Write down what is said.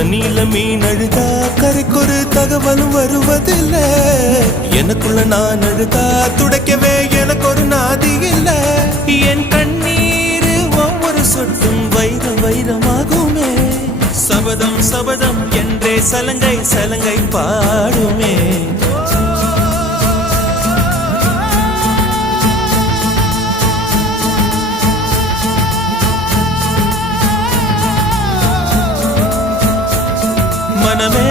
தண்ணியில மீன் அழுதா கரைக்கொரு தகவலும் வருவதில்லை. எனக்குள்ள நான் அழுதா துடைக்கவே எனக்கு ஒரு நாதி இல்லை. என் கண்ணீர் ஒவ்வொரு சொட்டும் வைரம் வைரமாகுமே. சபதம் சபதம் என்றே சலங்கை சலங்கை பாடுமே. மனமே